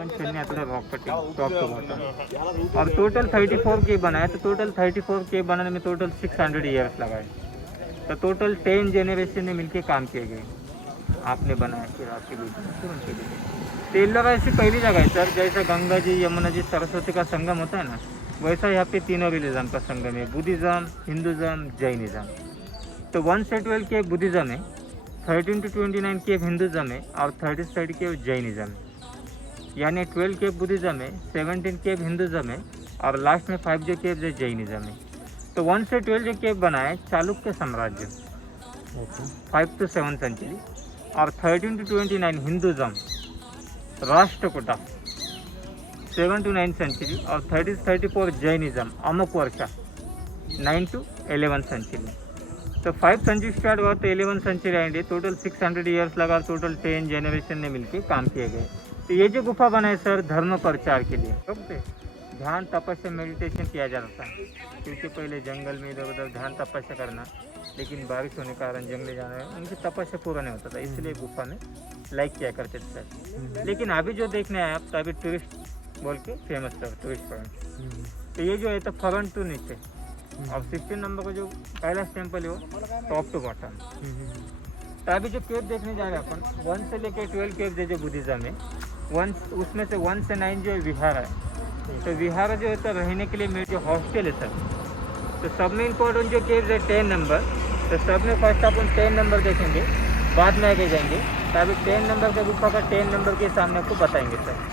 One शून्य आपला rock cutting top to bottom. और टोटल 34 के बनाया, तो टोटल 34 के बनाने में टोटल 600 ईयर्स लगाए। तो टोटल 10 जनरेशन ने मिलके काम किए गए। आपने बनाया फिर आपके लिए तेल लगा ऐसी पहली जगह है सर। जैसे गंगा जी, यमुना जी, सरस्वती का संगम होता है ना, वैसा यहाँ पे तीनों रिलीजन का संगम है, बुद्धिज़्म, हिंदुज़्म, जैनिज़्म। तो 1 से 12 के बुद्धिज़्म है, 13 to 29 के हिंदुज़्म है और 30 से 30 के जैनिज़्म है। यानी 12 के बुद्धिज़्म है, 17 के हिंदुज़्म है और लास्ट में 5 जो केव है जैनिज़्म है। तो 1 से 12 जो केव बनाए चालुक्य साम्राज्य 5 to 7 सेंचुरी, और 13 to 29 Hinduism Rashtrakuta 7 to 9 century, और 30 to 34 जैनिज़्म अमुक वर्षा 9 to 11 सेंचुरी। तो 5 सेंचुरी स्टार्ट हुआ तो 11 सेंचुरी आएंगे, टोटल 600 ईयर्स लगा, टोटल 10 जनरेशन ने मिलकर काम किए गए। तो ये जो गुफा बनाए सर धर्म प्रचार के लिए, ओके, ध्यान तपस्या मेडिटेशन किया जाता है, क्योंकि पहले जंगल में इधर उधर ध्यान तपस्या करना, लेकिन बारिश होने के कारण जंगली जानवर उनकी तपस्या पूरा नहीं होता था, इसलिए गुफा में लाइक किया करते थे सर। लेकिन अभी जो देखने आए आप, तो अभी टूरिस्ट बोल के फेमस सर, टूरिस्ट पॉइंट। तो ये जो है तो फ्रंट टू नीचे, और 16 नंबर का जो पहला टेम्पल है वो टॉप टू बॉटम। तो अभी जो केव देखने जा रहे हैं अपन, 1 से लेकर 12 केव जो बुद्धिज़्म है, 1 उसमें से 1 से 9 जो विहार है। तो विहार जो है तो रहने के लिए मेरे जो हॉस्टल है सर, तो सब में इम्पोर्टेंट जो केव है 10 नंबर। तो सब में फर्स्ट अपन 10 नंबर देखेंगे, बाद में आगे जाएंगे। तो अभी 10 नंबर का गुफा का 10 नंबर के सामने आपको बताएंगे सर।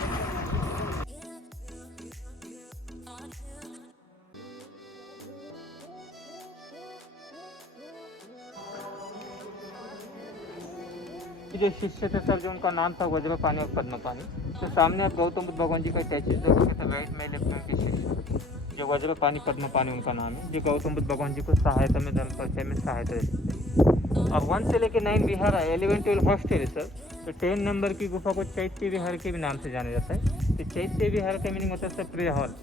जो शिष्य थे सर, जो उनका नाम था वज्रपानी और पद्मपानी। तो सामने आप गौतम बुद्ध भगवान जी का स्टैचू देखोगे तो राइट में लेफ्ट में उनके शिष्य जो वज्रपानी पद्मपानी उनका नाम है, जो गौतम बुद्ध भगवान जी को सहायता में धर्म प्रचार में सहायता देते। और 1 से लेकर 9 विहार है, 11 12 हॉस्टल है सर। तो 10 नंबर की गुफा को चैत्य विहार के भी नाम से जाना जाता है। तो चैत्य विहार का मीनिंग होता है सर प्रेयर हॉल,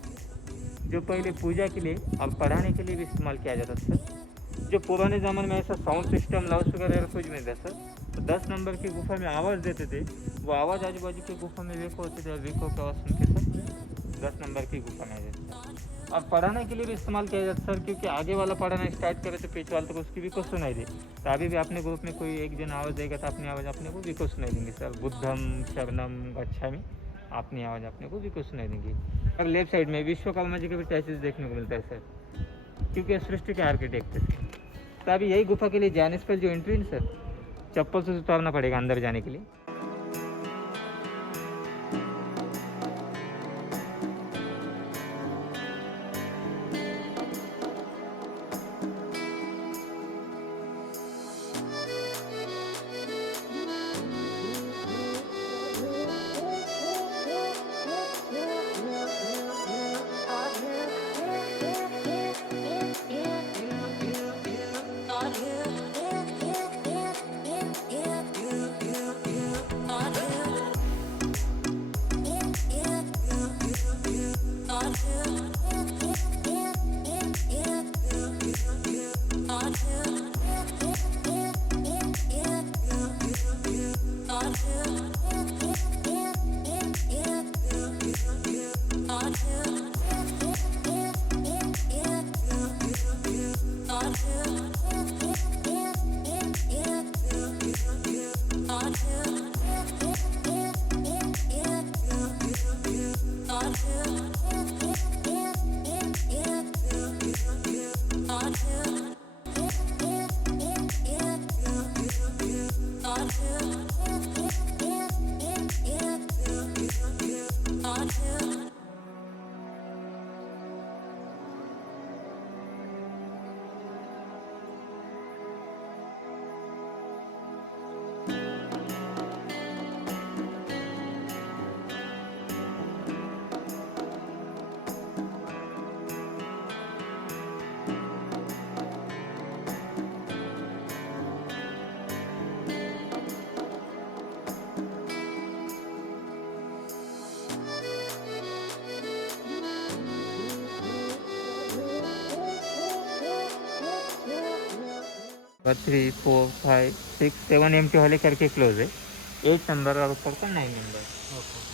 जो पहले पूजा के लिए और पढ़ाने के लिए भी इस्तेमाल किया जाता था सर। जो पुराने ज़माने में ऐसा साउंड सिस्टम लाउड वगैरह कुछ नहीं था सर। तो 10 नंबर की गुफा में आवाज़ देते थे, वो आवाज़ आजू बाजू की गुफा में वेको होते थे, और वेको की आवाज़ सुन के सर 10 नंबर की गुफा में देते। और पढ़ाने के लिए भी इस्तेमाल किया जाता सर, क्योंकि आगे वाला पढ़ाना स्टार्ट करे तो पीछे वाले तक उसकी भी को सुनाई दे। तो अभी भी अपने ग्रुप में कोई एक जन आवाज़ देगा तो अपनी आवाज़ अपने को भी को सुनाई देंगे सर, बुद्धम शरणम गच्छामि, अपनी आवाज़ अपने को भी को सुनाई देंगी। और लेफ्ट साइड में विश्वकर्मा जी के भी टैचेस देखने को मिलता है सर, क्योंकि सृष्टि के आर्किटेक्ट है। तो अभी यही गुफा के लिए जाने से पहले जो एंट्री है सर, चप्पल से उतारना पड़ेगा अंदर जाने के लिए। और 3 4 5 6 7 एम टी वाले करके क्लोज है। 8 नंबर और ऊपर का 9 नंबर।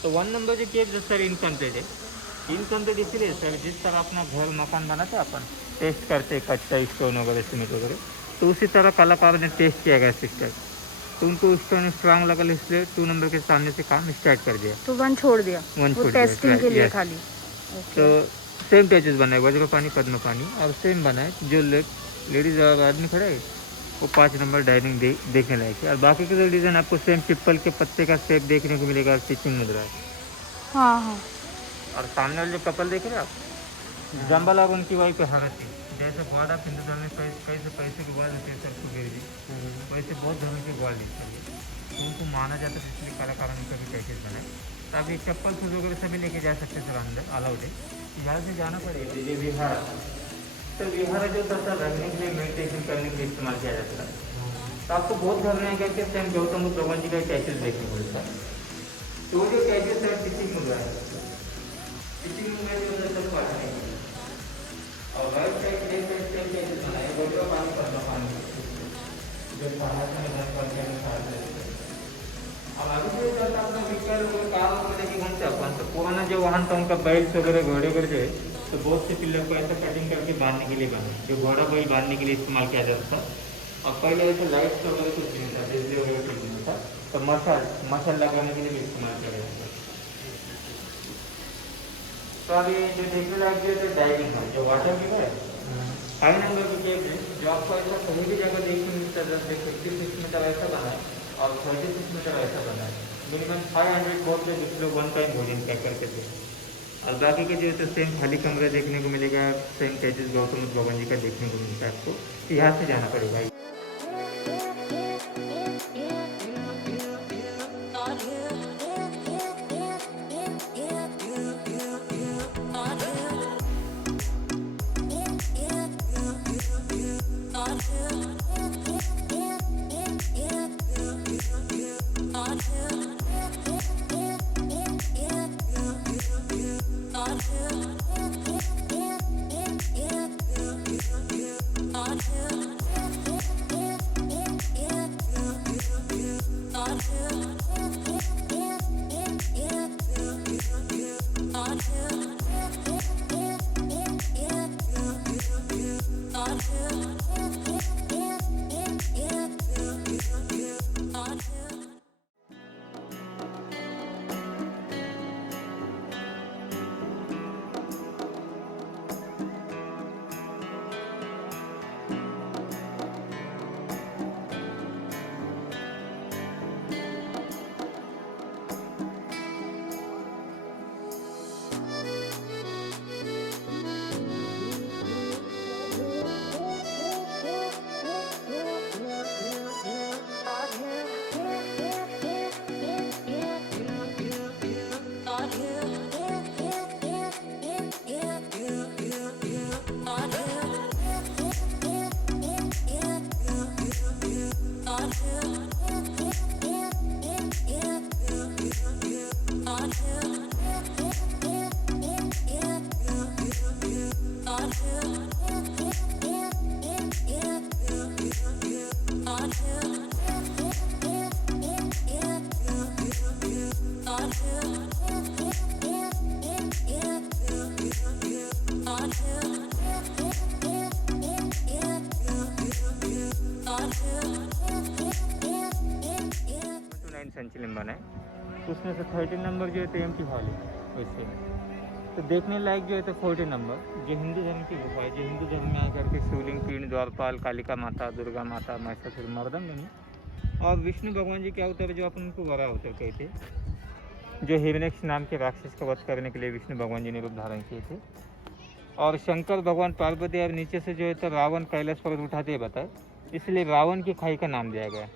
तो 1 नंबर जो केस जो सर इनकम्प्लीट है, इनकम्प्लीट इसलिए सर जिस तरह अपना घर मकान बनाते अपन टेस्ट करते कच्चा स्टोन वगैरह सीमेंट वगैरह, तो उसी तरह कलाकार ने टेस्ट किया गया सिस्टम, तो उनको स्टोन स्ट्रांग लगा, इसलिए 2 नंबर के सामने से काम स्टार्ट कर दिया। तो 1 छोड़ दिया, वन वो छोड़ दिया, टेस्टिंग के लिए yes। खाली। तो सेम टैचेस बनाए, वज्रपानी पद्मपानी, और सेम बनाए जो लेडीज़ और आदमी खड़े है वो 5 नंबर डाइनिंग देखने लायक है। और बाकी के जो डिज़ाइन आपको सेम पिपल के पत्ते का शेप देखने को मिलेगा, स्टिचिंग मुद्रा है। हाँ हाँ। और सामने वाले जो कपल देख रहे हैं आप, जंबल और उनकी वाइफ हारत है। जैसे गॉड ऑफ हिंदू धर्म में कैसे पैसे की गॉड होती है सर कुबेर जी, वैसे बहुत धर्म की गॉड लेते हैं, उनको माना जाता है, इसलिए कलाकारों ने कभी पैकेज बनाए। तो आप ये चप्पल शूज वगैरह सभी लेके जा सकते सर, अंदर अलाउड है। यहाँ से जाना पड़ेगा ये विहार, तो विहार जो था सर रखने के लिए मेडिटेशन करने के लिए इस्तेमाल किया जाता है। तो आपको बहुत घर में करके सेम गौतम बुद्ध भगवान जी का टैचेस देखने को मिलता है। तो जो टैचेस है टीचिंग मुद्रा है, टीचिंग मुद्रा जो होता है सब पढ़ने के लिए। और right side left side same टैचेस बनाए, बोलता पानी पड़ना पानी जो पढ़ाते हैं घर पर के अनुसार। अब अभी जो चलता अपना व्हीकल कार वगैरह की घूमते अपन, तो पुराना जो वाहन था उनका बैल्स वगैरह घोड़े वगैरह, तो बहुत से पिल्लर को ऐसा कटिंग करके बांधने के लिए बने, जो घोड़ा बैल बांधने के लिए इस्तेमाल किया जाता था। और पहले ऐसे लाइट्स वगैरह कुछ नहीं था, बिजली वगैरह कुछ नहीं था, तो मशाल लगाने के लिए भी इस्तेमाल किया जाता था। तो अभी जो देखने लायक जो है डाइविंग है, जो वाटर व्यू है 5 नंबर की केस है, जो आपको ऐसा कहीं भी जगह देखने मिलता है। 56 मीटर ऐसा बना है और 36 मीटर ऐसा बना है। मिनिमम 500 बोर्ड पे कुछ लोग 1 टाइम भोजन क्या करते थे। और बाकी के जो है तो सेम खाली कमरे देखने को मिलेगा, सेम टैचेस गौतम बुद्ध भगवान जी का देखने को मिलता है। आपको यहाँ से जाना पड़ेगा। संचलन है, तो उसमें से 13 नंबर जो है तो एम्प्टी हॉल है वैसे। तो देखने लायक जो है तो 14 नंबर जो हिंदू धर्म की गुफा है, जो हिंदू धर्म में आकर के शिवलिंग, पिंड, द्वारपाल, कालिका माता, दुर्गा माता, महिषासुर मर्दन और विष्णु भगवान जी के अवतार जो अपन उनको वरा अवतार कहते, जो हिरण्यक्ष नाम के राक्षस का वध करने के लिए विष्णु भगवान जी ने रूप धारण किए थे। और शंकर भगवान पार्वती और नीचे से जो है तो रावण कैलाश पर्वत उठाते बताए, इसलिए रावण की खाई का नाम दिया गया।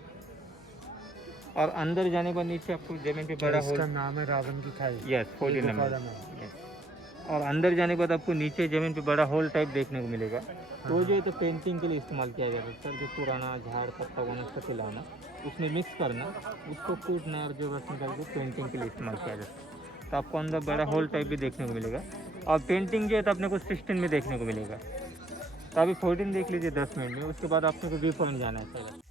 और अंदर जाने के बाद नीचे आपको जमीन पे बड़ा होल, नाम है रावण की खाई। Yes 14 number. और अंदर जाने के बाद आपको नीचे जमीन पे बड़ा होल टाइप देखने को मिलेगा। तो जो है तो पेंटिंग के लिए इस्तेमाल किया जाता है सर, जो पुराना झाड़ पत्ता वनस्पति लाना, उसमें मिक्स करना, उसको कूटना और जो रस्म करके पेंटिंग के लिए इस्तेमाल किया जाता है। तो आपको अंदर बड़ा होल टाइप भी देखने को मिलेगा। और पेंटिंग जो है तो अपने को 16 में देखने को मिलेगा। तो अभी 14 देख लीजिए 10 मिनट में, उसके बाद आपने को व्यू पॉइंट जाना है सर।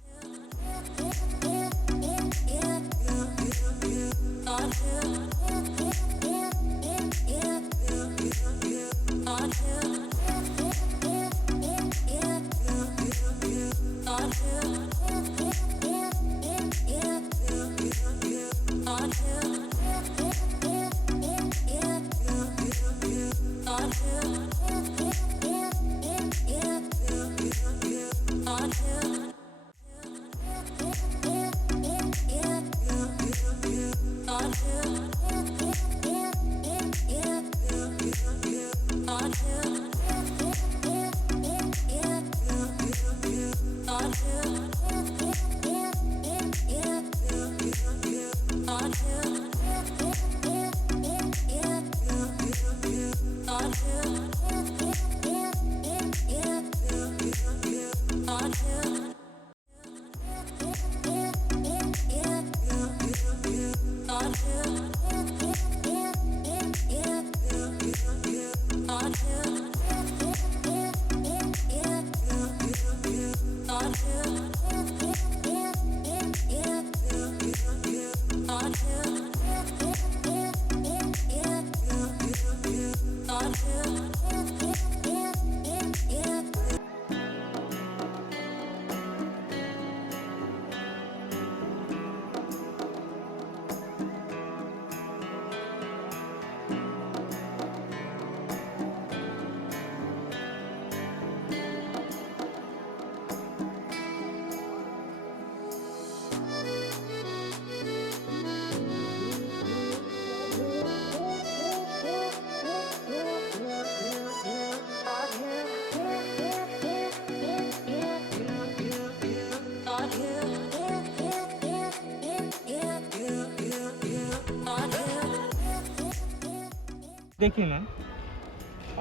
देखिए मैम,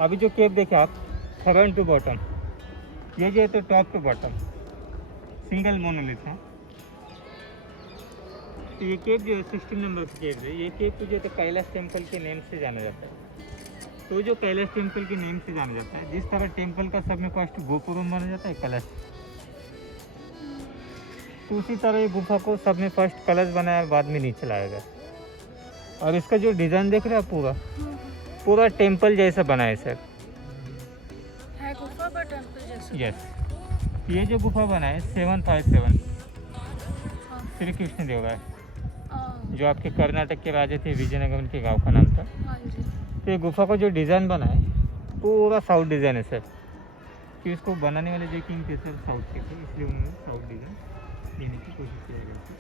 अभी जो केप देखे आप, फ्रंट टू बॉटम, ये जो है तो top to bottom single monolith है। तो ये केप जो है 16 नंबर की केप है। ये केप जो है तो कैलाश टेम्पल के नेम से जाना जाता है। तो जो कैलाश टेम्पल के नेम से जाना जाता है, जिस तरह टेम्पल का सब में फर्स्ट गोपुरम माना जाता है कलश, तो उसी तरह ये गुफा को सब में फर्स्ट कलश बनाया, बाद में नीचे लाया गया। और इसका जो डिज़ाइन देख रहे हैं आप, पूरा टेम्पल जैसा बना है सर। है गुफा पर टेंपल जैसा। यस, ये जो गुफा बना है 757 श्री कृष्ण देव राय, जो आपके कर्नाटक के राजा थे, विजयनगर उनके गांव का नाम था। हाँ जी। तो ये गुफा को जो डिज़ाइन बना है पूरा साउथ डिज़ाइन है सर, कि इसको बनाने वाले जो किंग थे सर साउथ के थे, इसलिए उन्होंने साउथ डिज़ाइन देने की कोशिश किया गई थी।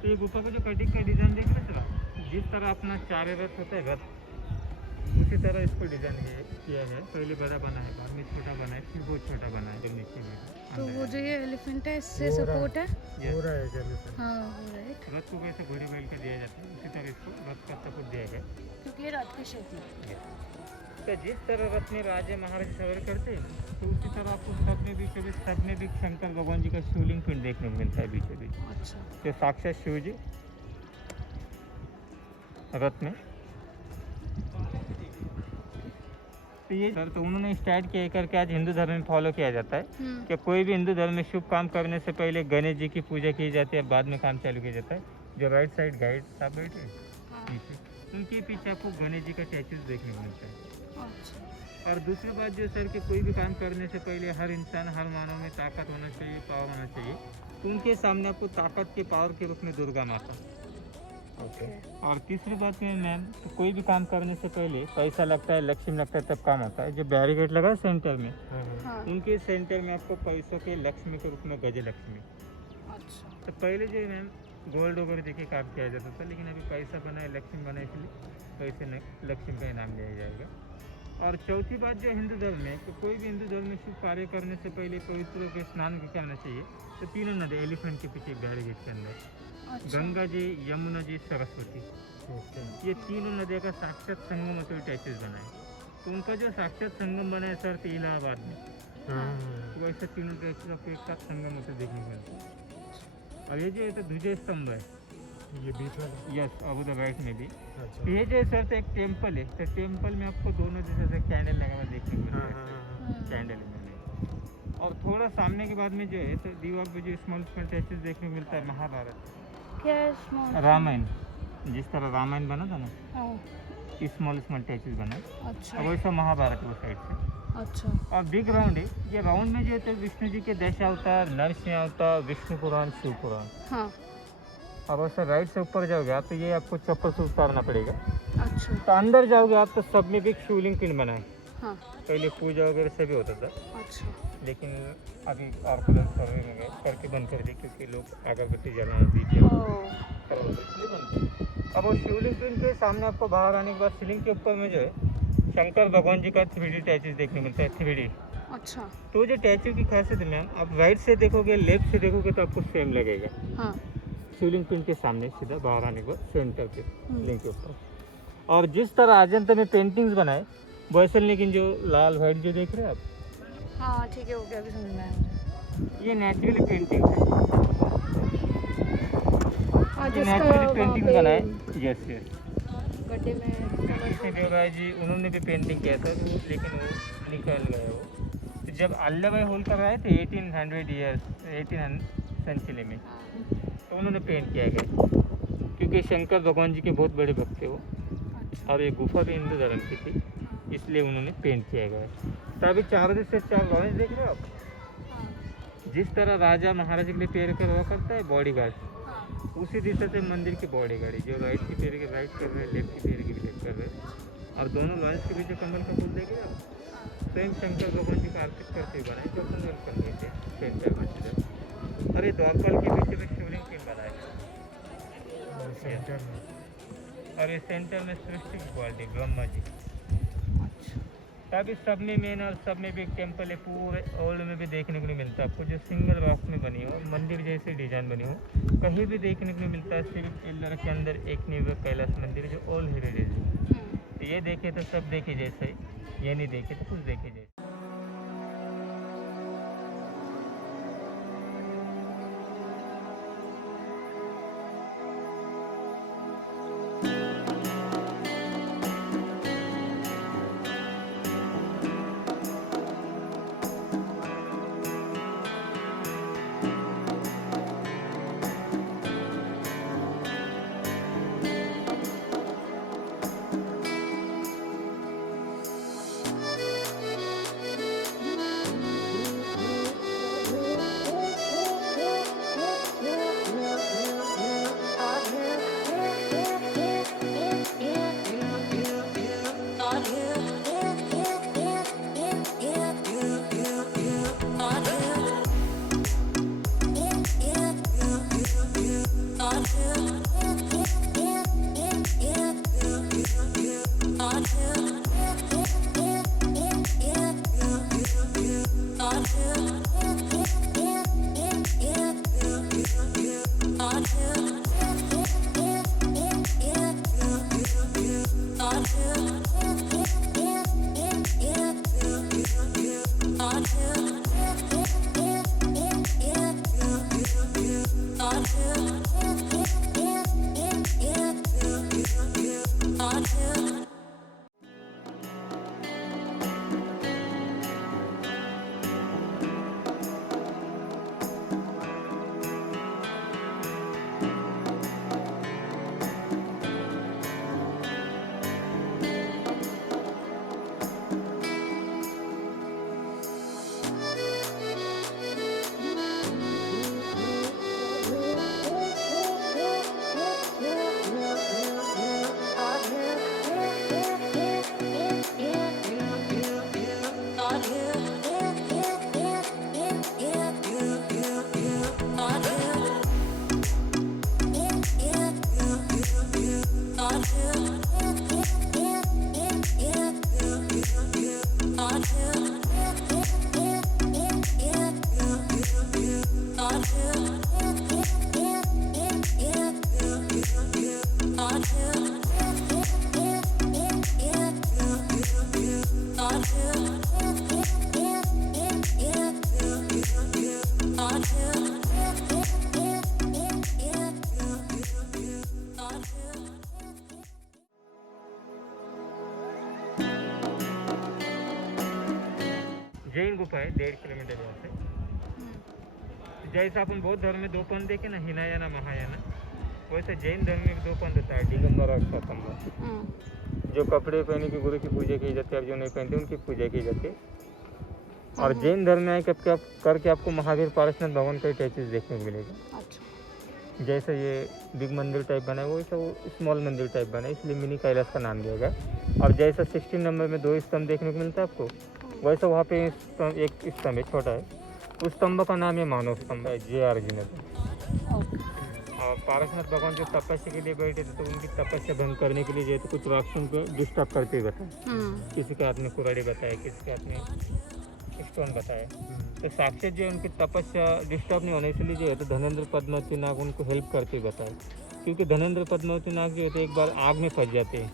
तो ये गुफा का जो कटिंग का डिज़ाइन देख रहे सर, जिस तरह अपना चार रथ होता है रथ, उसी तरह इसको डिज़ाइन किया है। पहले बड़ा बना है, बाद में छोटा बना है, फिर बहुत छोटा बना है जब नीचे में। तो वो जो ये एलिफेंट है, इससे सपोर्ट है। पूरा है हाँ, राइट। रथ को वैसे घोड़े बैल का दिया जाता है, उसी तरह इसको रथ का सपोर्ट दिया गया। क्योंकि ये रात की शेप है। तो जिस तरह रथ में राजे महाराज सवार करते, तो उसी तरह आपको सब में भी शंकर भगवान जी का शिवलिंग पिंड देखने को मिलता है बीचों बीच। अच्छा। तो साक्षात शिव जी रथ में। तो ये सर, तो उन्होंने स्टार्ट किया करके आज हिंदू धर्म में फॉलो किया जाता है कि कोई भी हिंदू धर्म में शुभ काम करने से पहले गणेश जी की पूजा की जाती है, बाद में काम चालू किया जाता है। जो राइट साइड गाइड साहब बैठे पीछे, उनके पीछे आपको गणेश जी का स्टैचू देखने को मिलता है। अच्छा। और दूसरी बात जो सर कि कोई भी काम करने से पहले हर इंसान, हर मानव में ताकत होना चाहिए, पावर होना चाहिए। तो उनके सामने आपको ताकत के पावर के रूप में दुर्गा माता। ओके। और तीसरी बात में मैम, तो कोई भी काम करने से पहले पैसा लगता है, लक्ष्मी लगता है, तब काम होता है। जो बैरिकेड लगा है सेंटर में, हाँ। उनके सेंटर में आपको पैसों के लक्ष्मी के रूप में गज लक्ष्मी। अच्छा। तो पहले जो मैम गोल्ड वगैरह देके काम किया जाता था, लेकिन अभी पैसा बनाए, लक्ष्मी बनाए, इसलिए पैसे लक्ष्मी का इनाम दिया जाएगा। और चौथी बात जो हिंदू धर्म में, तो कोई भी हिंदू धर्म में शुभ कार्य करने से पहले पवित्र होकर स्नान भी करना चाहिए। तो तीनों नदी एलिफेंट के पीछे बैरिकेड के अंदर, अच्छा। गंगा जी, यमुना जी, सरस्वती, ये तीनों नदियों का साक्षात संगम होते हुए टैचेस बनाए। तो उनका जो साक्षात संगम बना है सर, तो इलाहाबाद में, तो वैसे तीनों टैचेस आपको एक साथ संगम होते देखने को मिलता है। और ये जो है तो ध्वज स्तंभ है, ये बीच में। यस, अबू द राइट में भी। अच्छा। तो ये जो है सर तो एक टेम्पल है, तो टेम्पल में आपको दोनों जैसे से कैंडल लगा हुआ देखने को मिलता है, कैंडल में। और थोड़ा सामने के बाद में जो है तो दीवार पे जो स्मॉल स्मॉल टैचेस देखने को मिलता है, महाभारत, क्या है स्मॉल? रामायण, जिस तरह रामायण बना था ना, हाँ, स्मॉल स्मॉल टैचेस बना, अच्छा और वैसा महाभारत वो साइड से। अच्छा और बिग राउंड है, ये राउंड में जो है तो विष्णु जी के दशावतार, नरसिंह अवतार, विष्णु पुराण, शिव पुराण। हाँ और वैसा राइट से ऊपर जाओगे आप तो ये आपको चप्पल से उतारना पड़ेगा। अच्छा तो अंदर जाओगे आप तो सब में भी एक शिवलिंग पिंड बना है। हाँ पहले पूजा वगैरह सभी होता था, अच्छा लेकिन अभी आर्कोलॉजी सर्वे में गए करके बंद कर दी, क्योंकि लोग अगरबत्ती जलाना दीजिए ओ अब वो शिवलिंग पिंड के सामने आपको बाहर आने के बाद शिवलिंग के ऊपर में जो है शंकर भगवान जी का 3D टैचेस देखने मिलता है, 3D। अच्छा तो जो टैचू की खासियत है मैम, आप राइट से देखोगे लेफ्ट से देखोगे तो आपको सेम लगेगा। हाँ शिवलिंग पिंड के सामने सीधा बाहर आने के बाद सेंटर पे लिंक के ऊपर। और जिस तरह अजंता में पेंटिंग्स बनाए वैसे, लेकिन जो लाल वाइट जो देख रहे हैं आप, हाँ ठीक है, ओके, अभी समझ में आया मुझे। ये नेचुरल पेंटिंग है। हाँ, ये जिसका नेचुरल वहाँ पेंटिंग पे बनाए। यस यस, गड्ढे में कृष्ण देव राय जी उन्होंने भी पेंटिंग किया था, तो लेकिन वो निकल गए वो। तो जब अल्लाभाई होलकर आए थे 1800 सेंचुरी में, तो उन्होंने पेंट किया गया, क्योंकि शंकर भगवान जी के बहुत बड़े भक्त थे वो, और ये गुफा भी हिंदू धर्म की थी, इसलिए उन्होंने पेंट किया गया। तो अभी 4 से 4 लॉरेंस देख रहे हो आप, जिस तरह राजा महाराजा के लिए पेड़ कर हुआ करता है बॉडी गार्ड, उसी दिशा से मंदिर की बॉडी गार्ड, जो राइट की पेड़ के राइट कर रहे हैं, लेफ्ट की पेड़ के लेफ्ट कर रहे हैं, और दोनों लॉरेंस के बीच कमल का फूल देखे आप, स्वयं शंकर भगवान जी को अर्पित करते हुए बनाए, जो वेलकम किए थे सेंटर में। और ये द्वारपाल के पीछे में शिवलिंग पिंड बनाया है, सेंटर में। और ये सेंटर में सृष्टि की क्वालिटी ब्रह्मा जी। तभी सब में मेन, और सब में भी एक टेम्पल है, पूरे ओल्ड में भी देखने को नहीं मिलता आपको, जो सिंगल रॉक में बनी हो, मंदिर जैसे डिजाइन बनी हो, कहीं भी देखने को नहीं मिलता है। सिर्फ इल्लर के अंदर एक न्यू कैलाश मंदिर जो ओल्ड हेरिटेज है। तो ये देखे तो सब देखे जैसे, ये नहीं देखे तो कुछ देखे जैसे। जैन गुफा है 1.5 किलोमीटर यहाँ से। जैसे अपन बौद्ध धर्म में 2 पंथ देखे ना, हिनायाना महायाना, वैसे जैन धर्म में दो पंथ होता है, दिगंबर और श्वेतांबर। जो कपड़े पहने के गुरु की पूजा की जाती है और जो नहीं पहनते उनकी पूजा की जाती है। और जैन धर्म में है कि करके आपको महावीर पारसनाथ भगवान का टैचेज देखने को मिलेगा। अच्छा। जैसे ये बिग मंदिर टाइप बना है वैसा वो स्मॉल मंदिर टाइप बना है, इसलिए मिनी कैलाश का नाम दिया गया। और जैसा 16 नंबर में 2 स्तंभ देखने को मिलता है आपको, वैसा वहाँ पे एक स्तंभ है, छोटा है, उस स्तंभ का नाम है मानव स्तंभ है, JR जी ने। और पारसनाथ भगवान जो तपस्या के लिए बैठे थे तो उनकी तपस्या भंग करने के लिए जो है तो कुछ राक्षसों को डिस्टर्ब करते हुए बताए। किसी के हाथ में कुराड़ी बताए, किसी के हाथ में स्टोन बताए। तो साक्षात जो उनकी तपस्या डिस्टर्ब नहीं होने इसलिए जो है तो धनेंद्र पद्मावती नाग उनको हेल्प करते हुए बताए। क्योंकि धनेंद्र पद्मावती नाग जो होते एक बार आग में फंस जाते हैं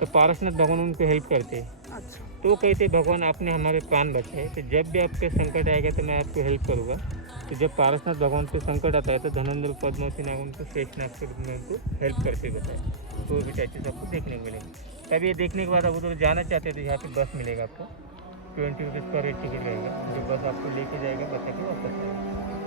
तो पारसनाथ भगवान उनको हेल्प करते हैं। अच्छा। तो कहते भगवान आपने हमारे प्राण बचाए, तो जब भी आपके संकट आएगा तो मैं आपको हेल्प करूँगा। तो जब पारसनाथ भगवान पे संकट आता है तो धनेंद्र पद्मावती नाग उनको शेषनाग के रूप में उनको हेल्प करते बताए। तो भी टैचेस आपको देखने को मिलेंगे। तब ये देखने के बाद आप उधर जाना चाहते हैं तो यहाँ पे बस मिलेगा आपको, 20 रुपीज़ पर हेड टिकट रहेगा, जो बस आपको लेके जाएगा बता के वापस आएगा।